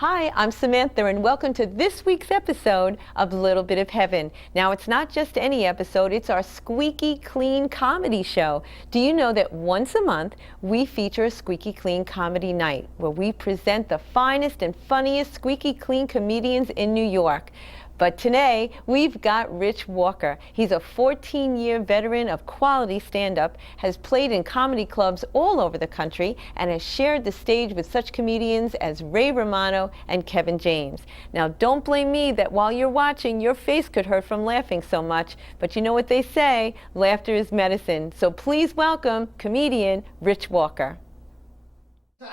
Hi, I'm Samantha, and welcome to this week's episode of Little Bit of Heaven. Now, it's not just any episode, it's our Squeaky Clean Comedy Show. Do you know that once a month, we feature a Squeaky Clean Comedy Night, where we present the finest and funniest squeaky clean comedians in New York. But today, we've got Rich Walker. He's a 14-year veteran of quality stand-up, has played in comedy clubs all over the country, and has shared the stage with such comedians as Ray Romano and Kevin James. Now, don't blame me that while you're watching, your face could hurt from laughing so much, but you know what they say, laughter is medicine. So please welcome comedian Rich Walker.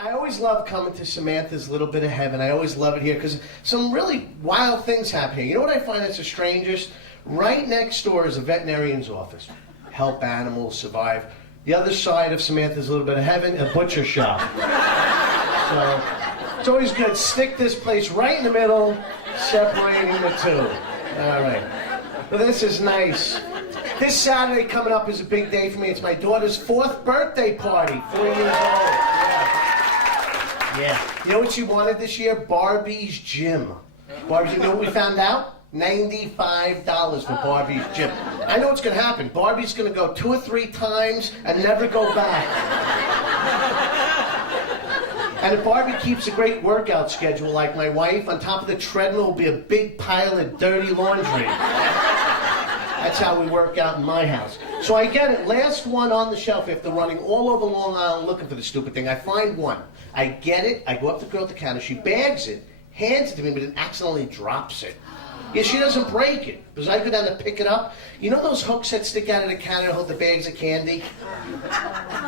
I always love coming to Samantha's Little Bit of Heaven. I always love it here because some really wild things happen here. You know what I find that's the strangest? Right next door is a veterinarian's office. Help animals survive. The other side of Samantha's Little Bit of Heaven, a butcher shop. So it's always good. Stick this place right in the middle, separating the two. All right. Well, this is nice. This Saturday coming up is a big day for me. It's my daughter's 4th birthday party, 4 years old. Yeah. You know what she wanted this year? Barbie's gym. Barbie's, you know what we found out? $95 for Barbie's gym. I know what's going to happen. Barbie's going to go 2 or 3 times and never go back. And if Barbie keeps a great workout schedule like my wife, on top of the treadmill will be a big pile of dirty laundry. That's how we work out in my house. So I get it. Last one on the shelf after running all over Long Island looking for the stupid thing. I find one. I get it. I go up to the girl at the counter. She bags it, hands it to me, but it accidentally drops it. Yeah, she doesn't break it, because I go down to pick it up. You know those hooks that stick out of the counter to hold the bags of candy?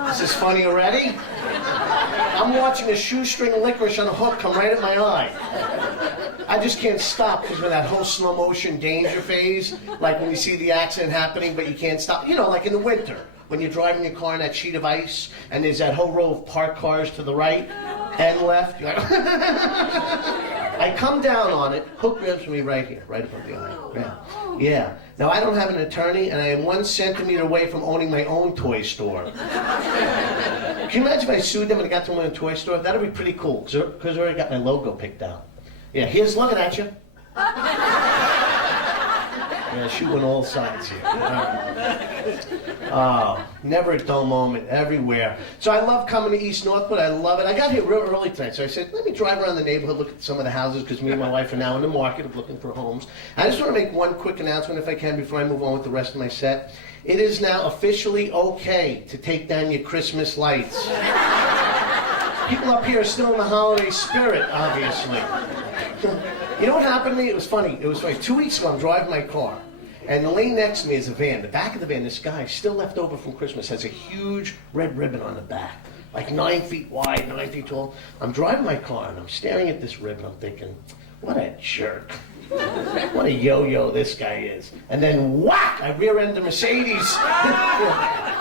Is this funny already? I'm watching a shoestring of licorice on a hook come right at my eye. I just can't stop because of that whole slow motion danger phase, like when you see the accident happening, but you can't stop. You know, like in the winter, when you're driving your car on that sheet of ice, and there's that whole row of parked cars to the right and left. You're like, I come down on it, hook grabs me right here, right above the eye. Yeah. Now, I don't have an attorney, and I am 1 centimeter away from owning my own toy store. Can you imagine if I sued them and I got to own a toy store? That would be pretty cool, because I already got my logo picked out. Yeah, here's looking at you. Yeah, shooting all sides here. Oh, never a dull moment, everywhere. So I love coming to East Northwood. I love it. I got here real early tonight, so I said, let me drive around the neighborhood, look at some of the houses, because me and my wife are now in the market of looking for homes. I just want to make one quick announcement, if I can, before I move on with the rest of my set. It is now officially okay to take down your Christmas lights. People up here are still in the holiday spirit, obviously. You know what happened to me? It was funny. 2 weeks ago, I'm driving my car, and the lane next to me is a van. The back of the van, this guy, still left over from Christmas, has a huge red ribbon on the back, like 9 feet wide, 9 feet tall. I'm driving my car, and I'm staring at this ribbon. I'm thinking, what a jerk. What a yo-yo this guy is. And then, whack! I rear-end the Mercedes.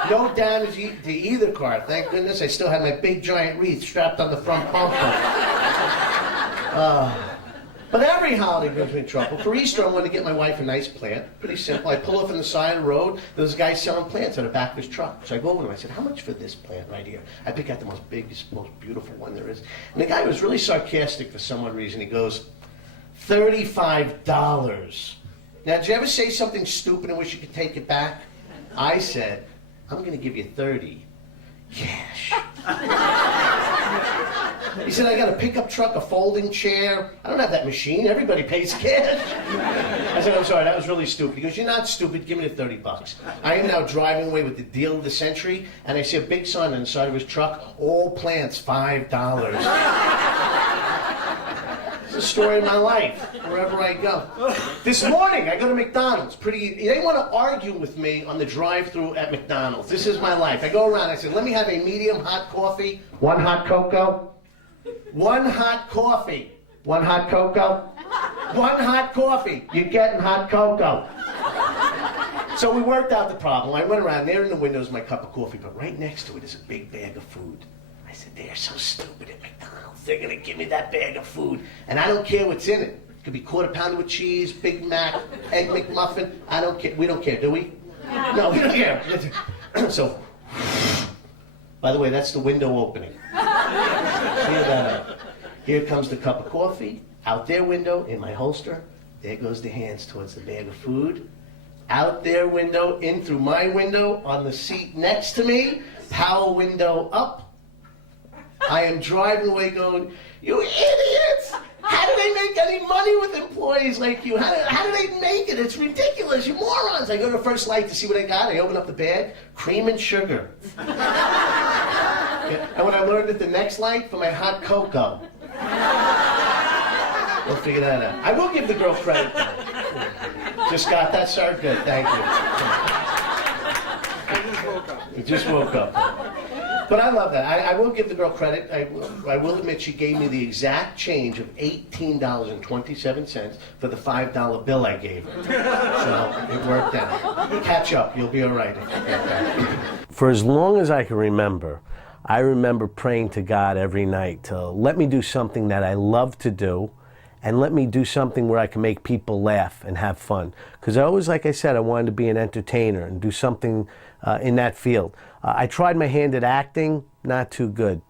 No damage to either car. Thank goodness I still had my big giant wreath strapped on the front bumper. But every holiday brings me trouble. For Easter, I wanted to get my wife a nice plant. Pretty simple. I pull off on the side of the road. There's a guy selling plants on the back of his truck. So I go over to him. I said, how much for this plant right here? I pick out the most biggest, most beautiful one there is. And the guy was really sarcastic for some odd reason. He goes, $35. Now, did you ever say something stupid and wish you could take it back? I said, I'm going to give you 30 cash. He said, I got a pickup truck, a folding chair. I don't have that machine. Everybody pays cash. I said, I'm sorry, that was really stupid. He goes, you're not stupid. Give me the 30 bucks. I am now driving away with the deal of the century, and I see a big sign on the side of his truck, all plants, $5. It's the story of my life, wherever I go. This morning, I go to McDonald's. They want to argue with me on the drive-thru at McDonald's. This is my life. I go around, I said, let me have a medium hot coffee, 1 hot cocoa. 1 hot coffee. 1 hot cocoa. 1 hot coffee. You're getting hot cocoa. So we worked out the problem. I went around, there in the window is my cup of coffee, but right next to it is a big bag of food. I said, they're so stupid at McDonald's. They're going to give me that bag of food, and I don't care what's in it. It could be quarter pounder with cheese, Big Mac, Egg McMuffin. I don't care. We don't care, do we? No, we don't care. So, by the way, that's the window opening. Clear that up. Here comes the cup of coffee, out their window, in my holster. There goes the hands towards the bag of food. Out their window, in through my window, on the seat next to me, power window up. I am driving away going, you idiots! How do they make any money with employees like you? How do they make it? It's ridiculous, you morons. I go to the first light to see what I got. I open up the bag, cream and sugar. And when I learned at the next light, for my hot cocoa. We'll figure that out. I will give the girl credit, though. Just got that, sir? Good, thank you. I just woke up. But I love that. I will give the girl credit. I will admit she gave me the exact change of $18.27 for the $5 bill I gave her. So it worked out. Catch up. You'll be all right. For as long as I can remember, I remember praying to God every night to let me do something that I love to do, and let me do something where I can make people laugh and have fun. Because I always, like I said, I wanted to be an entertainer and do something in that field. I tried my hand at acting, not too good.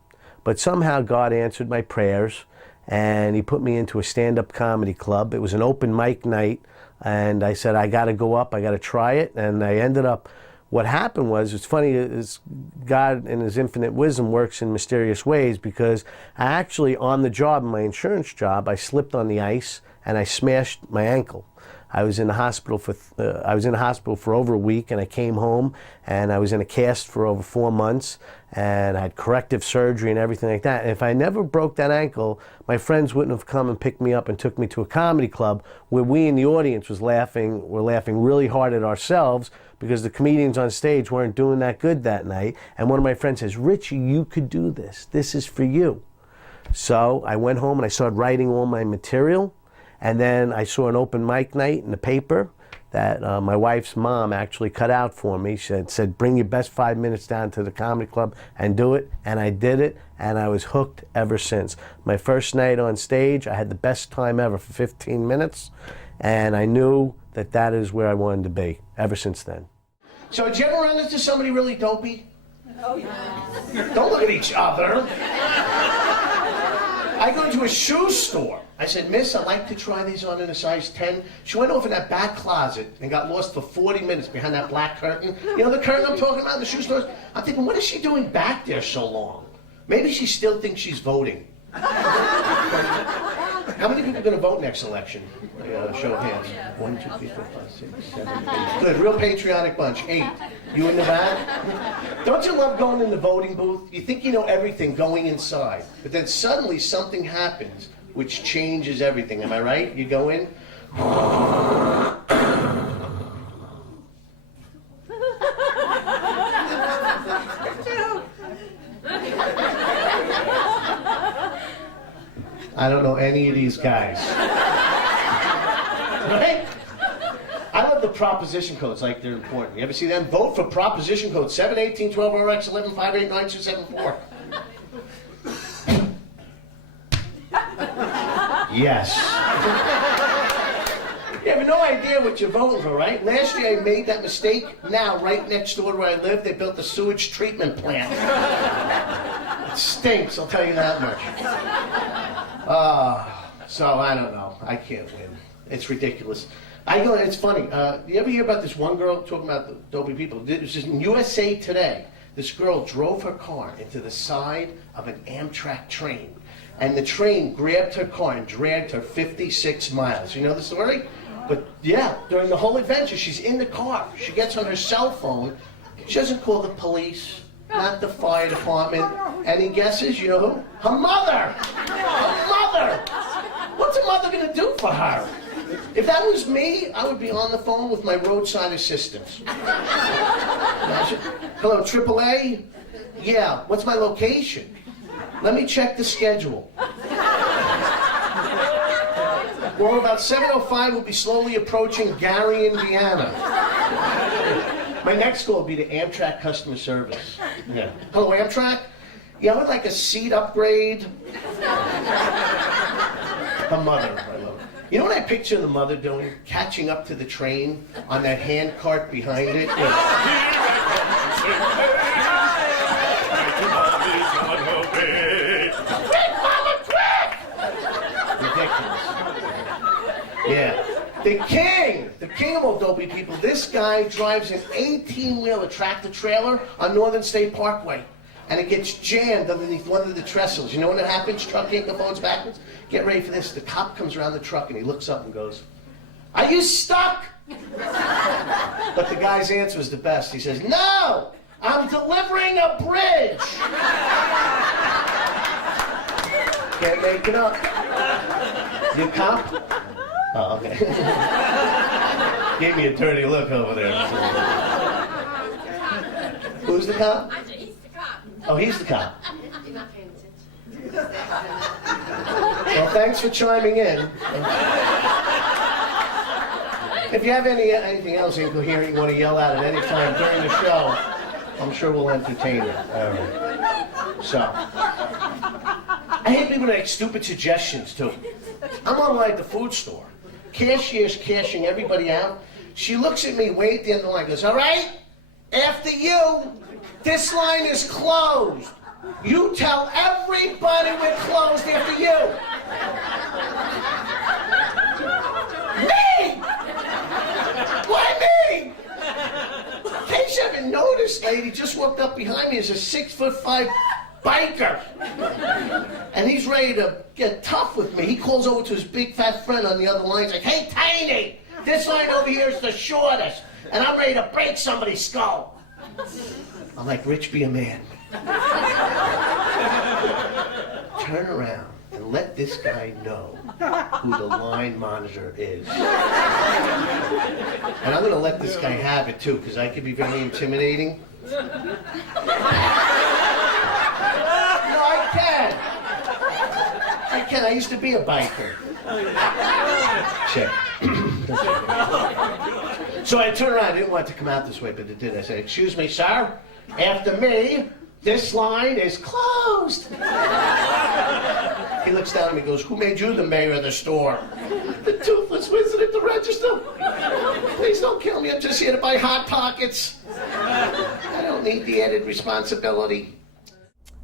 But somehow God answered my prayers, and He put me into a stand-up comedy club. It was an open mic night, and I said, I got to go up, I got to try it, and I ended up. What happened was, it's funny, is God in His infinite wisdom works in mysterious ways, because I actually, on the job, my insurance job, I slipped on the ice and I smashed my ankle. I was in the hospital for over a week, and I came home and I was in a cast for over 4 months, and I had corrective surgery and everything like that. And if I never broke that ankle, my friends wouldn't have come and picked me up and took me to a comedy club where we in the audience were laughing really hard at ourselves because the comedians on stage weren't doing that good that night. And one of my friends says, Richie, you could do this. This is for you. So I went home and I started writing all my material. And then I saw an open mic night in the paper that my wife's mom actually cut out for me. She said, bring your best 5 minutes down to the comedy club and do it. And I did it, and I was hooked ever since. My first night on stage, I had the best time ever for 15 minutes. And I knew that that is where I wanted to be ever since then. So did you ever run into somebody really dopey? Oh, yeah. Don't look at each other. I go into a shoe store. I said, Miss, I'd like to try these on in a size 10. She went over in that back closet and got lost for 40 minutes behind that black curtain. You know the curtain I'm talking about in the shoe stores? I'm thinking, what is she doing back there so long? Maybe she still thinks she's voting. How many people are going to vote next election? Show of hands. 1, 2, 3, 4, 5, 6, 7, 8. Good, real patriotic bunch. 8. You in the back? Don't you love going in the voting booth? You think you know everything going inside, but then suddenly something happens which changes everything. Am I right? You go in. I don't know any of these guys. Right? I love the proposition codes like they're important. You ever see them? Vote for proposition code 718 12 RX 11 58 9274. Yes. You have no idea what you're voting for, right? Last year I made that mistake. Now, right next door to where I live, they built a sewage treatment plant. It stinks, I'll tell you that much. So I don't know. I can't win. It's ridiculous. It's funny. You ever hear about this one girl talking about the dopey people? This is in USA Today. This girl drove her car into the side of an Amtrak train. And the train grabbed her car and dragged her 56 miles. You know the story? But yeah, during the whole adventure, she's in the car. She gets on her cell phone. She doesn't call the police, not the fire department. Any guesses? You know who? Her mother! Her mother! What's a mother gonna do for her? If that was me, I would be on the phone with my roadside assistants. Hello, AAA? Yeah, what's my location? Let me check the schedule. Well, about 7:05, we'll be slowly approaching Gary, Indiana. My next goal will be to Amtrak customer service. Yeah. Hello, Amtrak? Yeah, I would like a seat upgrade. The mother, I love it. You know what I picture the mother doing? Catching up to the train on that hand cart behind it. Yeah. The king of old dopey people. This guy drives an 18-wheeler tractor trailer on Northern State Parkway, and it gets jammed underneath one of the trestles. You know when it happens? Truck yank the phones backwards. Get ready for this. The cop comes around the truck and he looks up and goes, "Are you stuck?" But the guy's answer is the best. He says, "No, I'm delivering a bridge." Can't make it up. You cop? Oh, okay. Gave me a dirty look over there. Who's the cop? He's the cop. Oh, he's the cop. You're not paying attention. Well, thanks for chiming in. If you have anything else incoherent you want to yell at any time during the show, I'm sure we'll entertain you. All right. So, I hate people that make stupid suggestions, too. I'm online at the food store. Cashier's cashing everybody out. She looks at me way at the end of the line and goes, "All right, after you, this line is closed. You tell everybody we're closed after you." Me! Why me? In case you haven't noticed, lady, just walked up behind me is a 6'5" biker. And he's ready to get tough with me. He calls over to his big fat friend on the other line. He's like, "Hey, Tiny, this line over here is the shortest, and I'm ready to break somebody's skull." I'm like, "Rich, be a man. Turn around and let this guy know who the line monitor is." And I'm going to let this guy have it, too, because I could be very intimidating. I can. I used to be a biker. Check. So I turned around. I didn't want it to come out this way, but it did. I said, "Excuse me, sir. After me, this line is closed." He looks down at me and goes, "Who made you the mayor of the store?" "The toothless wizard at the register. Please don't kill me. I'm just here to buy Hot Pockets. I don't need the added responsibility."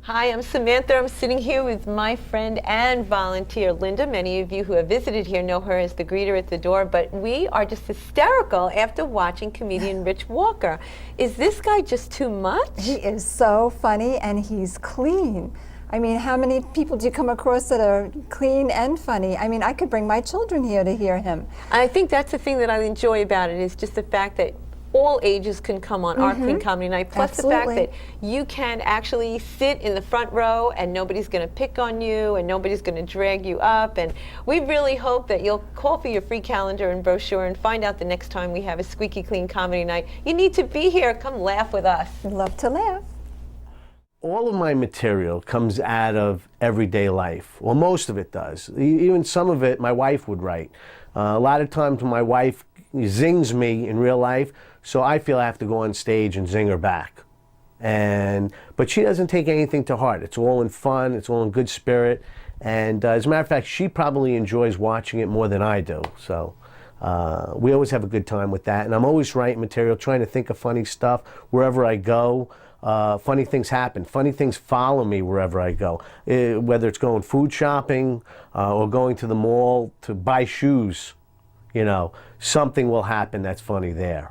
Hi, I'm Samantha. I'm sitting here with my friend and volunteer, Linda. Many of you who have visited here know her as the greeter at the door, but we are just hysterical after watching comedian Rich Walker. Is this guy just too much? He is so funny, and he's clean. I mean, how many people do you come across that are clean and funny? I mean, I could bring my children here to hear him. I think that's the thing that I enjoy about it, is just the fact that all ages can come on our Clean Comedy Night, plus Absolutely. the fact that you can actually sit in the front row and nobody's going to pick on you and nobody's going to drag you up. And we really hope that you'll call for your free calendar and brochure and find out the next time we have a Squeaky Clean Comedy Night. You need to be here. Come laugh with us. Love to laugh. All of my material comes out of everyday life. Well, most of it does. Even some of it my wife would write. A lot of times my wife zings me in real life, so I feel I have to go on stage and zing her back. But she doesn't take anything to heart. It's all in fun, it's all in good spirit, and as a matter of fact, she probably enjoys watching it more than I do. So we always have a good time with that, and I'm always writing material, trying to think of funny stuff wherever I go. Funny things happen. Funny things follow me wherever I go, whether it's going food shopping or going to the mall to buy shoes. You know, something will happen that's funny there.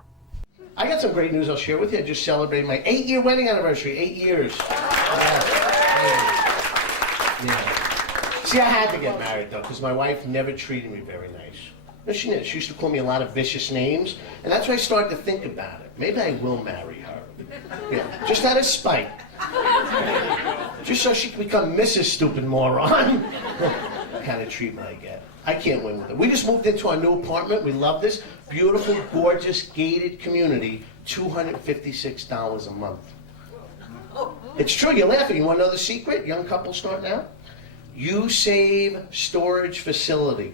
I got some great news I'll share with you. I just celebrated my 8-year wedding anniversary. 8 years. Yeah. See, I had to get married, though, because my wife never treated me very nice. No, she didn't. She used to call me a lot of vicious names, and that's why I started to think about it. Maybe I will marry her. Yeah, just out of spite. Just so she can become Mrs. Stupid Moron. What kind of treatment I get. I can't win with it. We just moved into our new apartment. We love this. Beautiful, gorgeous, gated community. $256 a month. It's true. You're laughing. You want to know the secret? Young couples starting out? You save storage facility.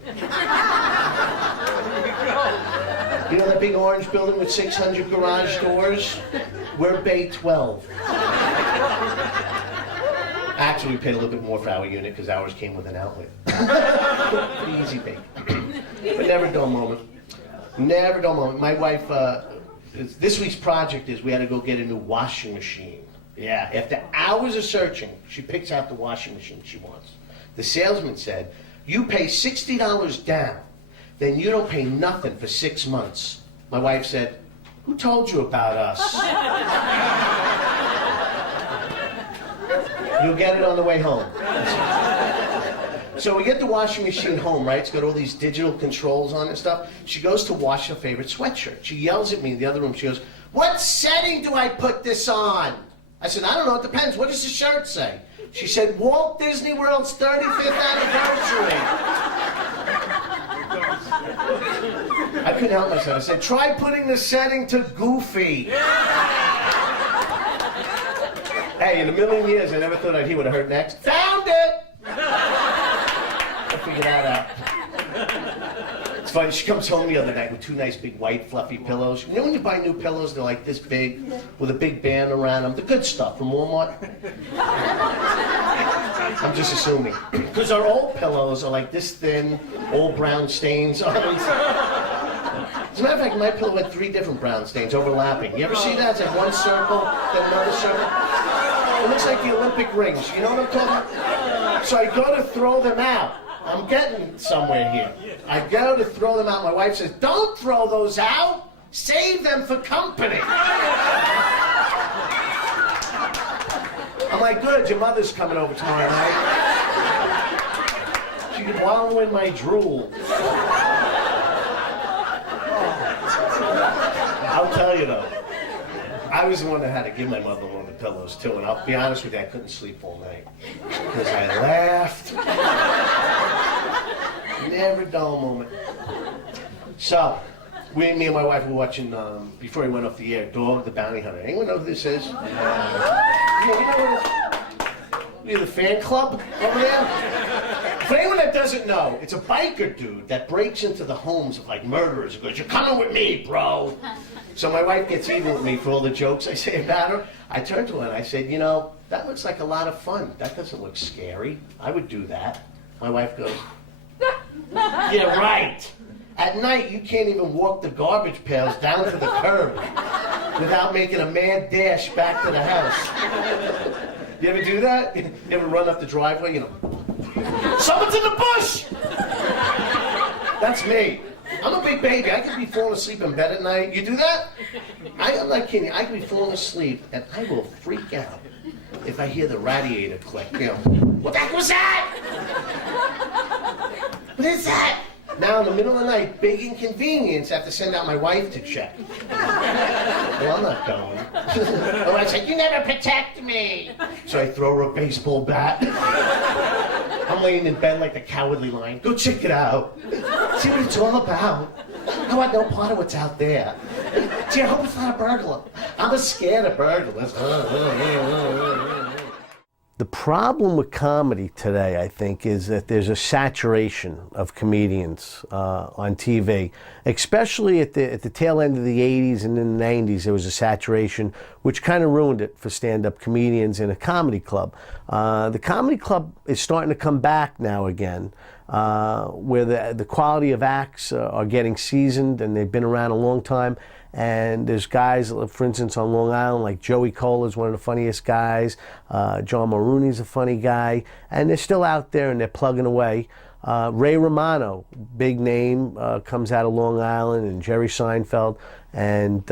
You know that big orange building with 600 garage doors? We're Bay 12. Actually, we paid a little bit more for our unit because ours came with an outlet. Pretty easy bake. But never a dull moment. Never a dull moment. My wife, this week's project is we had to go get a new washing machine. Yeah, after hours of searching, she picks out the washing machine she wants. The salesman said, "You pay $60 down, then you don't pay nothing for 6 months. My wife said, who told you about us? You'll get it on the way home. So we get the washing machine home, right? It's got all these digital controls on it and stuff. She goes to wash her favorite sweatshirt. She yells at me in the other room. She goes, what setting do I put this on? I said, I don't know, it depends. What does the shirt say? She said, Walt Disney World's 35th anniversary. I couldn't help myself. I said, try putting the setting to Goofy. Hey, in a million years, I never thought I'd hear what I heard next. Found it! I figured that out. It's funny, she comes home the other night with 2 nice big white fluffy pillows. You know when you buy new pillows, they're like this big, with a big band around them? The good stuff from Walmart. I'm just assuming. Because our old pillows are like this thin, old brown stains on them. As a matter of fact, my pillow had 3 different brown stains overlapping. You ever see that? It's like one circle, then another circle. It looks like the Olympic rings. You know what I'm talking about? So I go to throw them out. I'm getting somewhere here. I go to throw them out. My wife says, don't throw those out. Save them for company. I'm like, good, your mother's coming over tomorrow night. She can wallow in my drool. I'll tell you though, I was the one that had to give my mother one of the pillows too, and I'll be honest with you, I couldn't sleep all night. Because I laughed. Never a dull moment. So, me and my wife were watching, before he went off the air, Dog the Bounty Hunter. Anyone know who this is? You know what it is? You're the fan club over there? For anyone that doesn't know, it's a biker dude that breaks into the homes of like murderers and goes, you're coming with me, bro. So my wife gets even with me for all the jokes I say about her. I turned to her and I said, you know, that looks like a lot of fun. That doesn't look scary. I would do that. My wife goes, yeah, right. At night, you can't even walk the garbage pails down to the curb without making a mad dash back to the house. You ever do that? You ever run up the driveway, you know, someone's in the bush! That's me. I'm a big baby. I could be falling asleep in bed at night. You do that? I'm not kidding. I could be falling asleep, and I will freak out if I hear the radiator click. You know, what the heck was that? What is that? Now, in the middle of the night, big inconvenience, I have to send out my wife to check. Well, I'm not going. Oh, I said, you never protect me. So I throw her a baseball bat. I'm laying in bed like the Cowardly Lion. Go check it out. See what it's all about. I want no part of what's out there. Gee, I hope it's not a burglar. I'm scared of burglars. The problem with comedy today, I think, is that there's a saturation of comedians on TV, especially at the tail end of the 80s and in the 90s. There was a saturation, which kind of ruined it for stand-up comedians in a comedy club. The comedy club is starting to come back now again, where the quality of acts are getting seasoned and they've been around a long time. And there's guys, for instance, on Long Island, like Joey Cole is one of the funniest guys. John Maroney's a funny guy. And they're still out there and they're plugging away. Ray Romano, big name, comes out of Long Island, and Jerry Seinfeld. And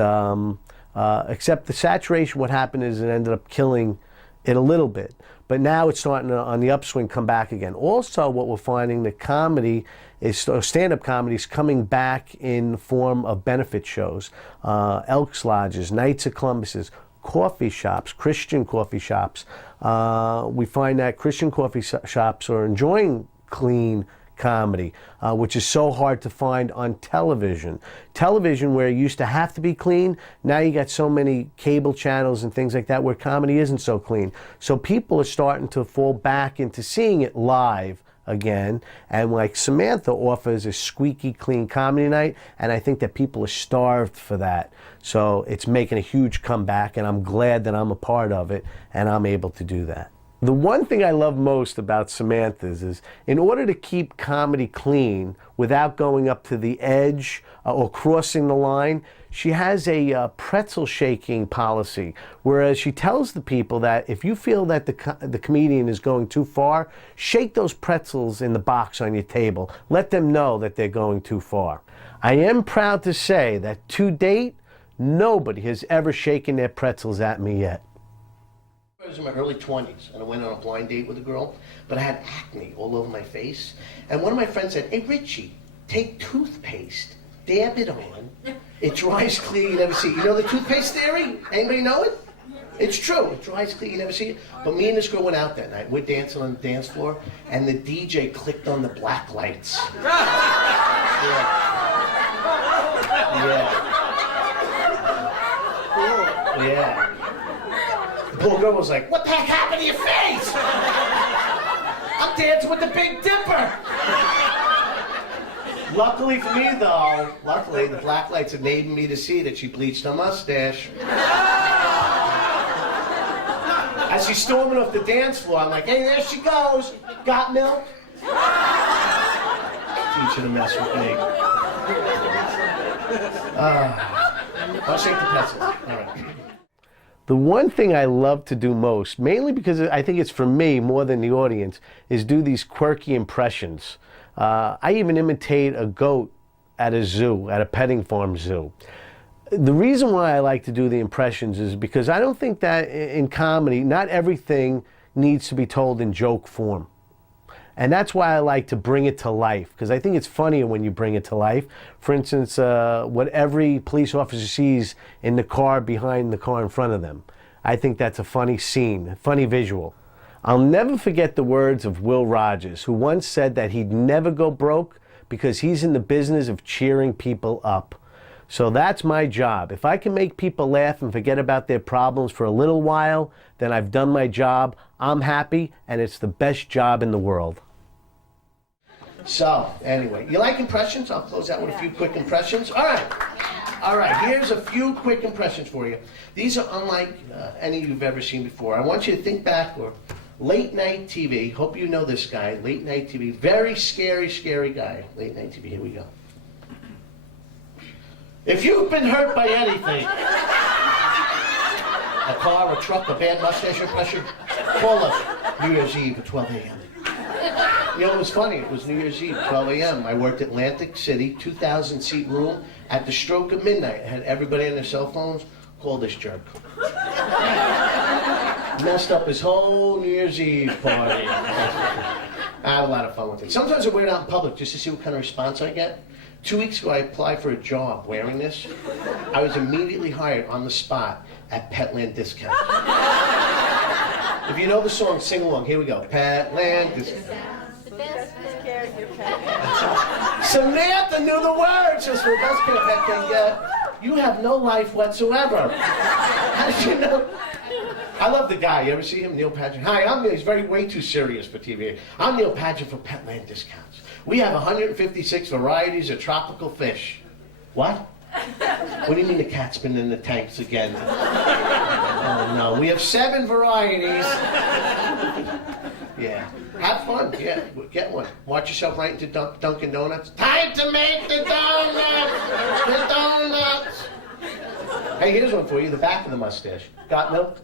except the saturation, what happened is it ended up killing it a little bit. But now it's starting to, on the upswing, come back again. Also, what we're finding, that comedy is, stand-up comedy is coming back in the form of benefit shows. Elks Lodges, Knights of Columbuses, coffee shops, Christian coffee shops. We find that Christian coffee shops are enjoying clean comedy, which is so hard to find on television. Television, where it used to have to be clean, now you got so many cable channels and things like that where comedy isn't so clean. So people are starting to fall back into seeing it live again, and like Samantha offers a Squeaky Clean Comedy Night, and I think that people are starved for that. So it's making a huge comeback, and I'm glad that I'm a part of it and I'm able to do that. The one thing I love most about Samantha's is in order to keep comedy clean without going up to the edge or crossing the line, she has a pretzel shaking policy, whereas she tells the people that if you feel that the comedian is going too far, shake those pretzels in the box on your table. Let them know that they're going too far. I am proud to say that to date, nobody has ever shaken their pretzels at me yet. I was in my early 20s and I went on a blind date with a girl, but I had acne all over my face. And one of my friends said, "Hey Richie, take toothpaste, dab it on, it dries clear, you never see it." You know the toothpaste theory? Anybody know it? It's true, it dries clear, you never see it. But me and this girl went out that night, we're dancing on the dance floor, and the DJ clicked on the black lights. Yeah. Yeah. The poor girl was like, "What the heck happened to your face?" "I'm dancing with the Big Dipper." Luckily for me, though, the black lights enabled me to see that she bleached her mustache. As she's storming off the dance floor, I'm like, "Hey, there she goes. Got milk?" Teaching to mess with me. I'll shake the pretzels. All right. The one thing I love to do most, mainly because I think it's for me more than the audience, is do these quirky impressions. I even imitate a goat at a zoo, at a petting farm zoo. The reason why I like to do the impressions is because I don't think that in comedy, not everything needs to be told in joke form. And that's why I like to bring it to life, because I think it's funnier when you bring it to life. For instance, what every police officer sees in the car behind the car in front of them. I think that's a funny scene, a funny visual. I'll never forget the words of Will Rogers, who once said that he'd never go broke because he's in the business of cheering people up. So that's my job. If I can make people laugh and forget about their problems for a little while, then I've done my job. I'm happy, and it's the best job in the world. So, anyway, you like impressions? I'll close out with a few quick impressions. All right, here's a few quick impressions for you. These are unlike any you've ever seen before. I want you to think back or late night TV. Hope you know this guy, late night TV. Very scary, scary guy. Late night TV, here we go. If you've been hurt by anything, a car, a truck, a bad mustache impression, call us New Year's Eve at 12 a.m. You know, it was funny. It was New Year's Eve, 12 a.m. I worked at Atlantic City, 2,000-seat room. At the stroke of midnight, I had everybody on their cell phones. Call this jerk. Messed up his whole New Year's Eve party. I had a lot of fun with it. Sometimes I wear it out in public just to see what kind of response I get. 2 weeks ago, I applied for a job wearing this. I was immediately hired on the spot at Petland Discount. If you know the song, sing along. Here we go. Petland Discount. Samantha knew the words. Just for the best pet can get. You have no life whatsoever. How did you know? I love the guy. You ever see him, Neil Paget? Hi, he's way too serious for TV. I'm Neil Paget for Petland Discounts. We have 156 varieties of tropical fish. What? What do you mean the cat's been in the tanks again? Oh no, we have 7 varieties. Yeah. Have fun, yeah, get one. Watch yourself right into Dunkin' Donuts. Time to make the donuts! The donuts! Hey, here's one for you, the back of the mustache. Got milk?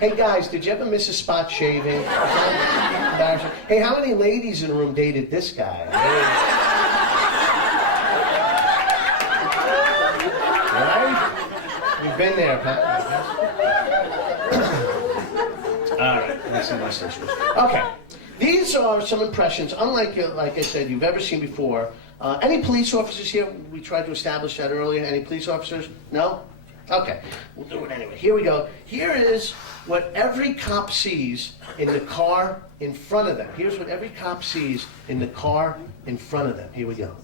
Hey guys, did you ever miss a spot shaving? Embarrassing. Hey, how many ladies in the room dated this guy? Hey. Right? You've been there, Pat. All right, that's the mustache. Okay, these are some impressions, unlike, like I said, you've ever seen before. Any police officers here? We tried to establish that earlier. Any police officers? No? Okay, we'll do it anyway. Here we go. Here is what every cop sees in the car in front of them. Here's what every cop sees in the car in front of them. Here we go.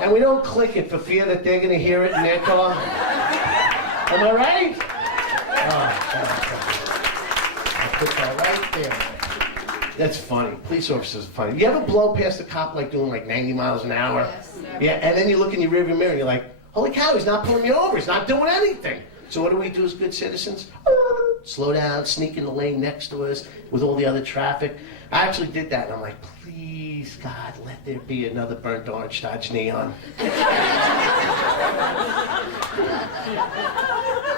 And we don't don't click it for fear that they're going to hear it in their car. Am I right? Oh, sorry. I'll put that right there. That's funny. Police officers are funny. You ever blow past a cop like doing like 90 miles an hour? Yes, sir. Yeah, and then you look in your rearview mirror and you're like, holy cow, he's not pulling me over. He's not doing anything. So what do we do as good citizens? Slow down, sneak in the lane next to us with all the other traffic. I actually did that, and I'm like, please, God, let there be another burnt orange Dodge Neon.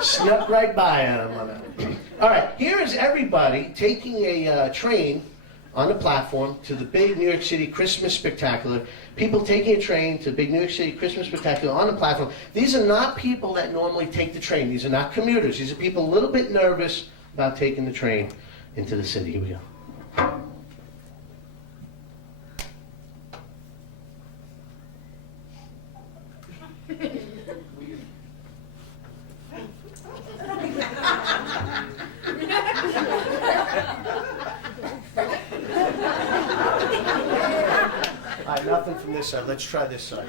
Snuck right by him. All right, here is everybody taking a train on the platform to the big New York City Christmas Spectacular. People taking a train to the big New York City Christmas Spectacular on the platform. These are not people that normally take the train. These are not commuters. These are people a little bit nervous about taking the train into the city. Here we go. All right, nothing from this side. Let's try this side.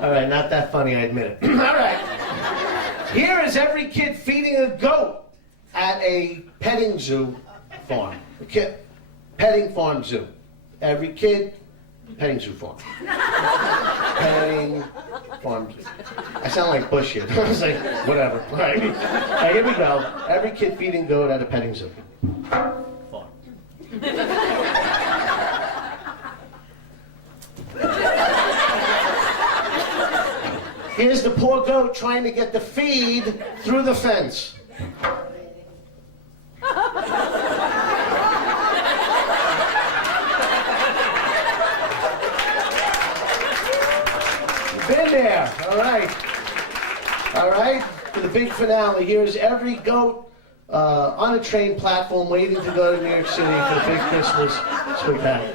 All right, not that funny, I admit it. All right. Here is every kid feeding a goat at a petting zoo farm. Petting farm zoo. Every kid, petting zoo farm. Petting farm zoo. I sound like Bush here. I was like, whatever. All right. All right, here we go. Every kid feeding goat at a petting zoo farm. Here's the poor goat trying to get the feed through the fence. Been there. All right. All right. For the big finale, here's every goat on a train platform waiting to go to New York City for the big Christmas spectacular.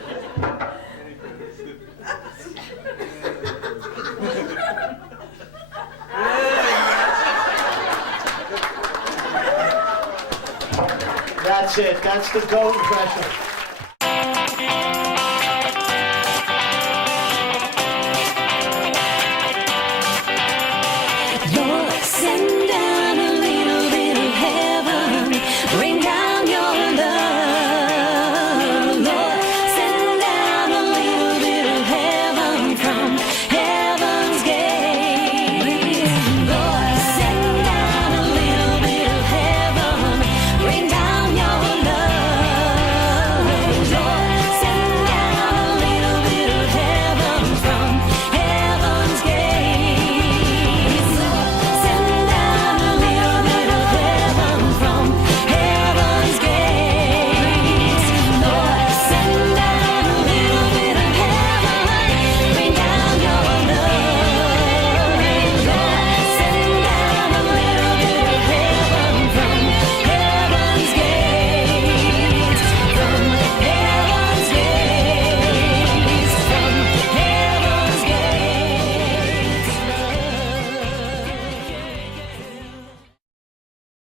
That's it. That's the goat impression.